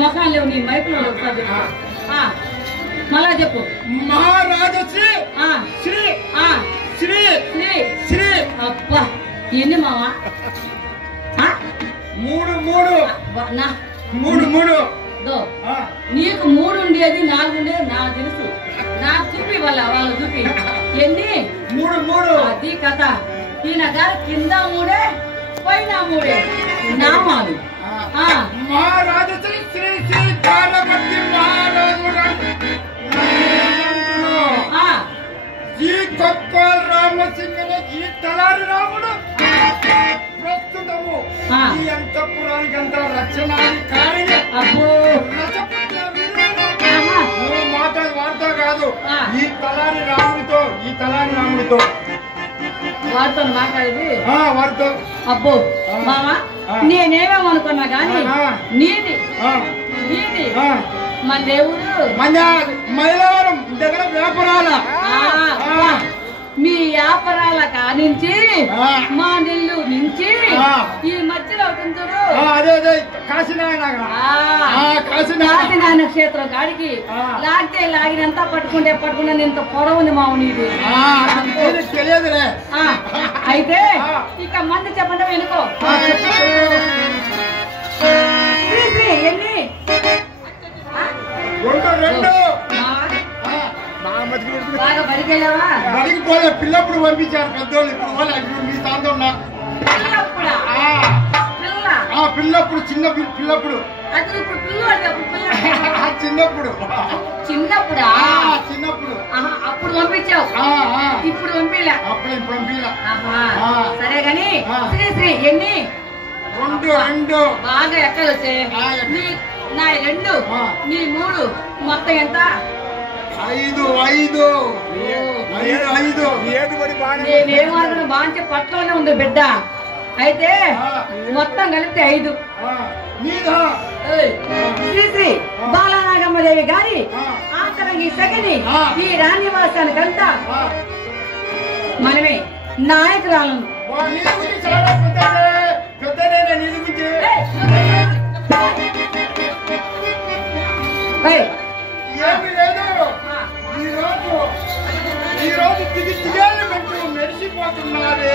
మొఖాలు లేవు నీ మైకులో మళ్ళా చెప్పు. మహారాజశ్రీ శ్రీ శ్రీ శ్రీ శ్రీ. అబ్బా ఎన్ని మావా? మూడు మూడు మూడు మూడు. నీకు 3 ఉండేది 4 ఉండేది నాకు తెలుసు. నాకు చూపి వాళ్ళు చూపి ఎన్ని? 3 3. అది కథ. ఈయన గారు కింద 3 పైన 3 నామాలు. మహారాజశ్రీ శ్రీ శ్రీ కాలపతి మహారాజుడు ఈ కొక్కోల రామసింగన ఈ తలారి రాముడు ప్రస్తుతము ఈ అంతఃపురానికంత రచనాధికారిని మాట వార్త కాదు. ఈ తలారి రాముడితో వారితో మాట్లాడేది వారితో. అబ్బో మామా నేనేమేమనుకున్నా గాని నీది నీది మన దేవుడు మైలవరం దగ్గర వ్యాపారాల మీ వ్యాపారాల కానించి మా నెల్లూరు నుంచి ఈ మధ్యలో అదే కాశీనారాయణ క్షేత్రం కాడికి లాగితే లాగినంతా పట్టుకుంటే ఇంత పొడవుంది మావు నీది తెలియదులే. అయితే ఇక మంది చెప్పండి వెనుకో. ఎన్ని? 2 బాగా బడికెళ్ళావా? బడికి పోలే, పిల్లప్పుడు పంపించారు పెద్దోళ్ళు. ఇప్పుడు మీ తాంతో పిల్లప్పుడు చిన్న పిల్లప్పుడు చిన్నప్పుడు చిన్నప్పుడు అప్పుడు పంపించావు, ఇప్పుడు పంపిలా. సరే గాని శ్రీ ఎన్ని? 2 బాగా ఎక్కడ వచ్చాయి? నా 2 నీ 3 మొత్తం ఎంత? 5 నేనేమనుకున్నా బాగా పట్లోనే ఉంది బిడ్డ. అయితే మొత్తం కలిపితే 5. శ్రీ శ్రీ బాలనాగమ్మదేవి గారి ఆఖరంగి సగని ఈ రాణివాసానికంతా మనమే నాయకురాలను. ఈ రోజు తిరిగి మెరిసిపోతున్నారే.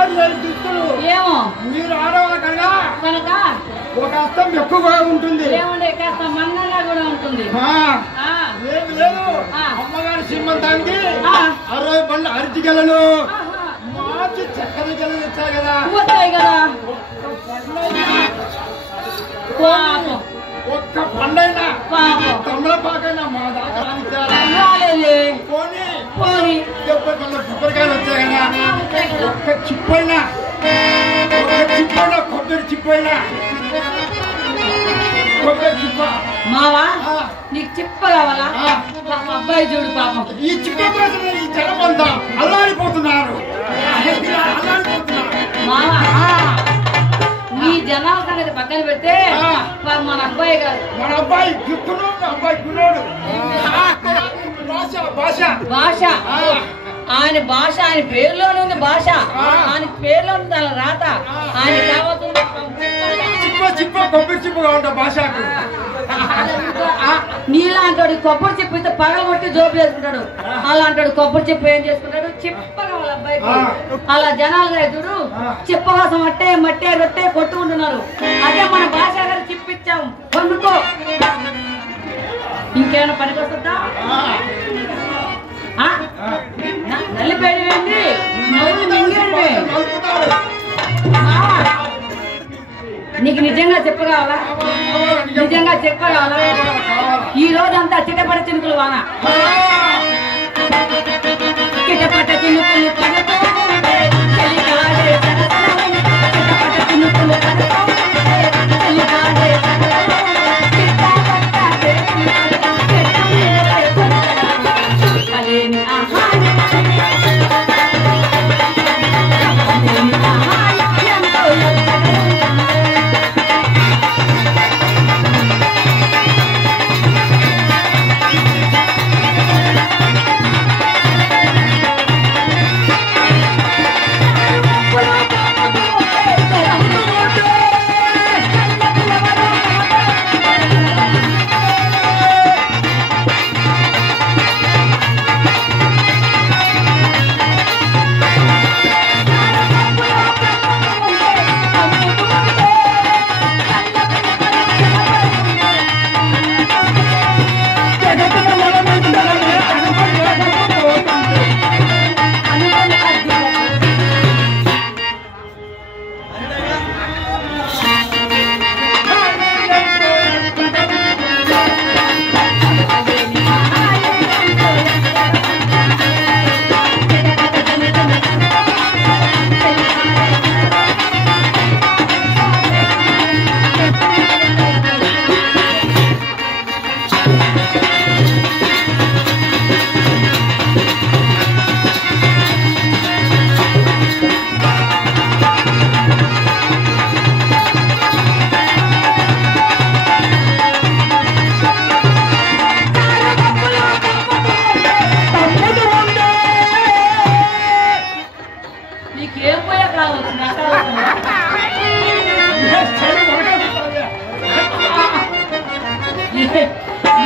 వేరు వేరు దుస్తులు. ఏమో మీరు ఆడవాళ్ళ కన్నా కనుక ఒక అర్థం ఎక్కువగా ఉంటుంది. ఏముండే కాస్త మందంగా కూడా ఉంటుంది. ఏమి లేదు అమ్మగారి సింహంతానికి 60 బండ్ల అరటి గెలలు మార్చి చక్కెర గెలలు ఇచ్చాయి కదా. వచ్చాయి కదా. ఒక్క పండైనా తమలపాకైనా మా దాకా పోనీ 70 బండ్ల కొబ్బరికాయలు వచ్చాయి కదా. ఒక్క చిప్పైనా కొబ్బరి చిప్పైనా కొబ్బరి చిప్ప మావా నీకు చిప్ప కావాలా? అబ్బాయి చూడు పాపం ఈ చిప్ప కోసం ఈ జనం అంతా అల్లాడిపోతున్నారు. మావా నీ జనాల సంగతి పక్కన పెడితే మన అబ్బాయి కాదు. మన అబ్బాయి గిక్కునోడు అబ్బాయి గుణోడు భాష ఆయన భాష ఆయన పేరులోనే ఉంది. భాష ఆయన పేరులో ఉంది. అలా రాత ఆయన కావాల్సింది చిప్ప కొబ్బరి చిప్పగా ఉంటా భాషకు. నీలాంటి కొబ్బరి చెప్పు అయితే పగల కొట్టి జోబు చేసుకుంటాడు. అలాంటి కొబ్బరి చెప్పు ఏం చేసుకుంటాడు? చిప్ప కావాలి అబ్బాయికి. అలా జనాలు చూడు చిప్ప కోసం మట్టే రొట్టే కొట్టుకుంటున్నారు. అదే మన భాష గారు చిప్పిచ్చాం పండుకో. ఇంకేమైనా పనికి వస్తుందా? నల్లిపోయింది నీకు నిజంగా చెప్పగలవా? నిజంగా చెప్పగలవా? ఈ రోజంతా చిటపట చినుకులు వాన చిటపట చినుకులు పడుతూ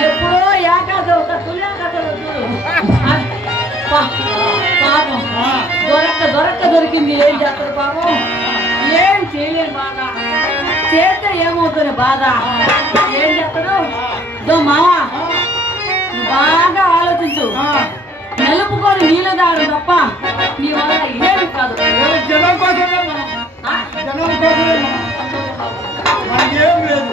ఎప్పుడో ఏకాద ఒక తుల్యాకథలు పాపం దొరక్క దొరికింది. ఏం చేస్తారు పాపం? ఏం చేయలేని బాధ. చేస్తే ఏమవుతుంది బాధ? ఏం చేస్తాడు? మావా బాగా ఆలోచించు. నిలుపుకొని నీళ్ళు తాగడం తప్ప నీ వల్ల ఏమి కాదు. జనం కోసమే ఏం లేదు.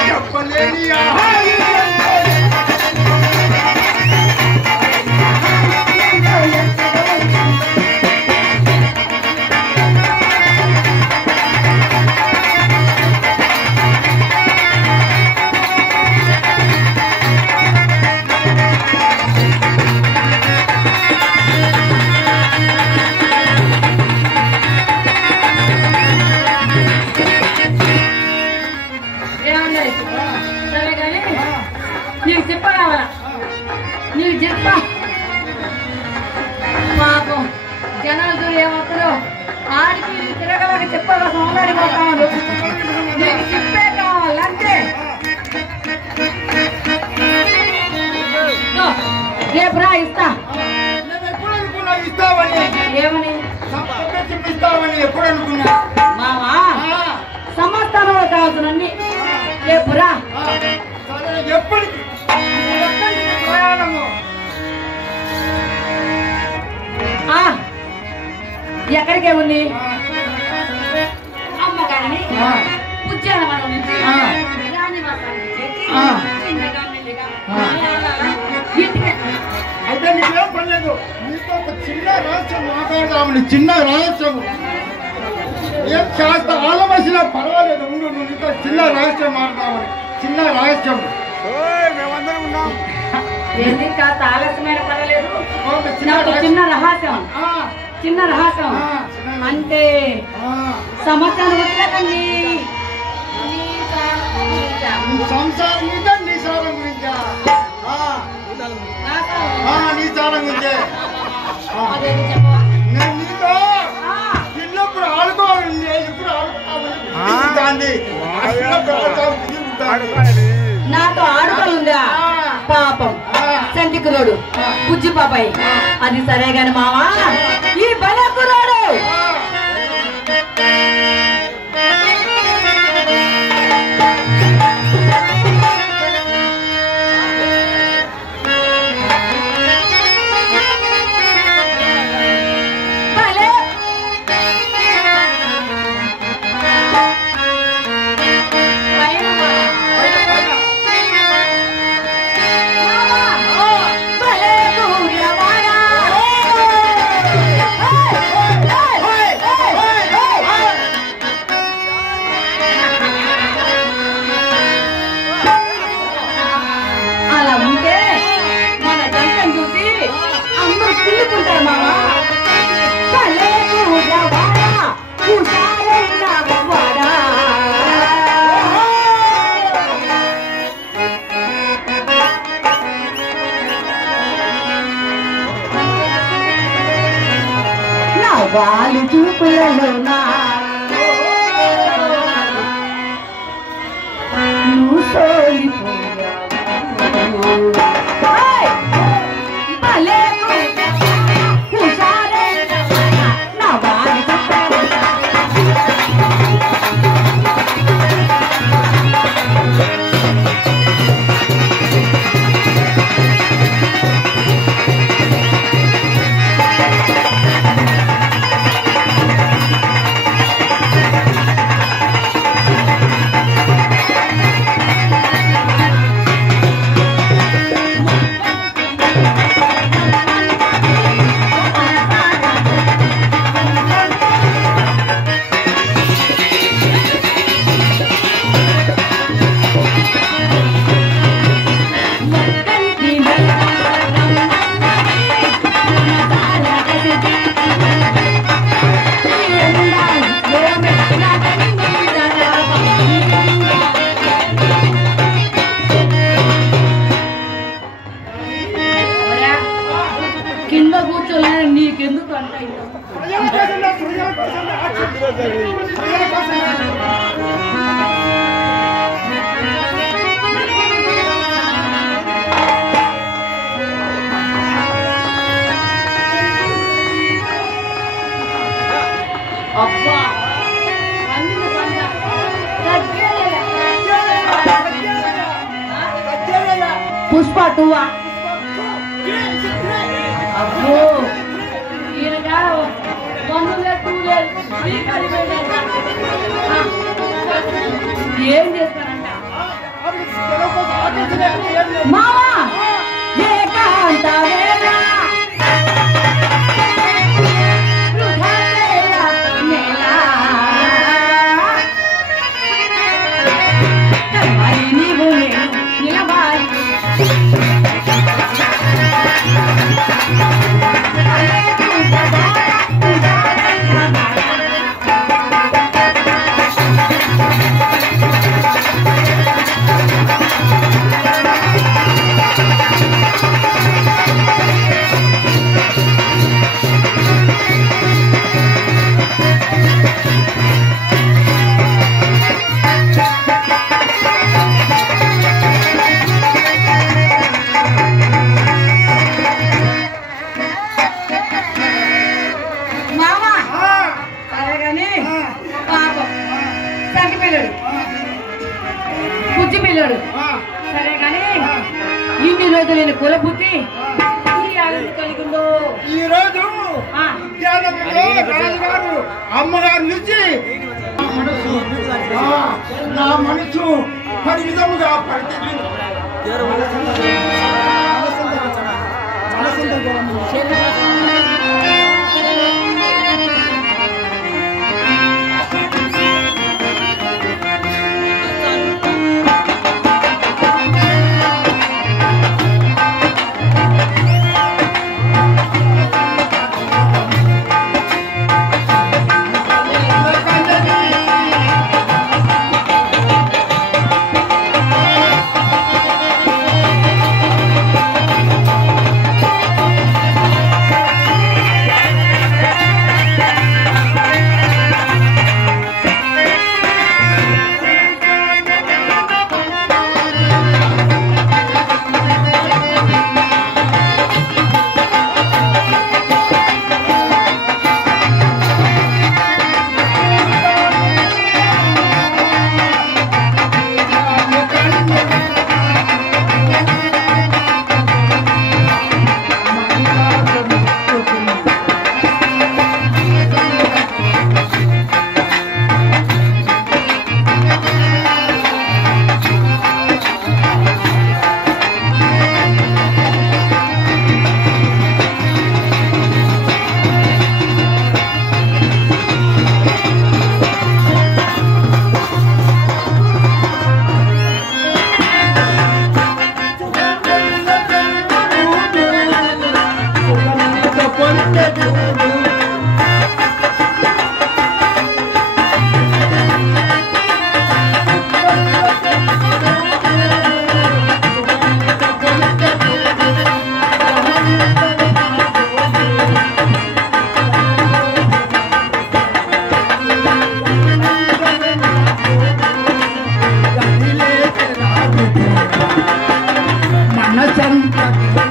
చెప్పలేని నీకు చెప్ప కావాలా నీకు చెప్పా పాపం జనాలు దూరం ఏమవుతారో ఆడికి తిరగలకి చెప్పగా సోమవాడిపోతాడు నీకు చెప్పే కావాలంటే రేపు రా ఇస్తా ఏమని ఎప్పుడు అనుకున్నా మావా సంవత్సరంలో కావాల్సినన్ని రేపు రా ఎప్పటికి ప్రయాణము ఎక్కడికే ఉంది అమ్మగారిని ఉద్యానవనం నుంచి రాణివాసానికి చేసి చిన్నగా మెల్లిగా ఇంటికి అయితే నీకేం పర్లేదు నీతో ఒక చిన్న రహస్యం మాట్లాడదామని చిన్న రహస్యం ఏం కాస్త ఆలమసినా పర్వాలేదు ఉండు నువ్వు నీతో చిన్న రహస్యం మాట్లాడదామని చిన్న రహస్యం మేమందరం ఉన్నాం ఏంది కాస్త ఆలస్యమైన పర్వాలేదు చిన్న చిన్న రహస్యం చిన్న రహస్యం అంటే సంవత్సరం వచ్చేదండి సంసారం గురించా నీ సారం గురించా నీ సారం గురించే నేను నీతో చిన్నప్పుడు ఆడుకోవాలి ఇప్పుడు నాతో ఆడుకోనుందా పాపం సంటికులోడు బుజ్జి పాపాయి అది సరే గాని మావా ఈ బలకురాడు వాళ్ళు చూపులలో నువ్వు సోలిపోయావు నా వారి కింద కూర్చోలే నీకెందుకు అంట అబ్బా పుష్ప 2 అబ్బో ఈయనగా 1 లేదు 2 లేదు 3 కలిపి ఏం చేస్తానంట మామా ఏకాంత వేళ రోజు నేను కులబుద్ధి కలిగి ఉందో ఈ రోజు రాజుగారు అమ్మగారు నుంచి నా మనసు పది విధముగా మన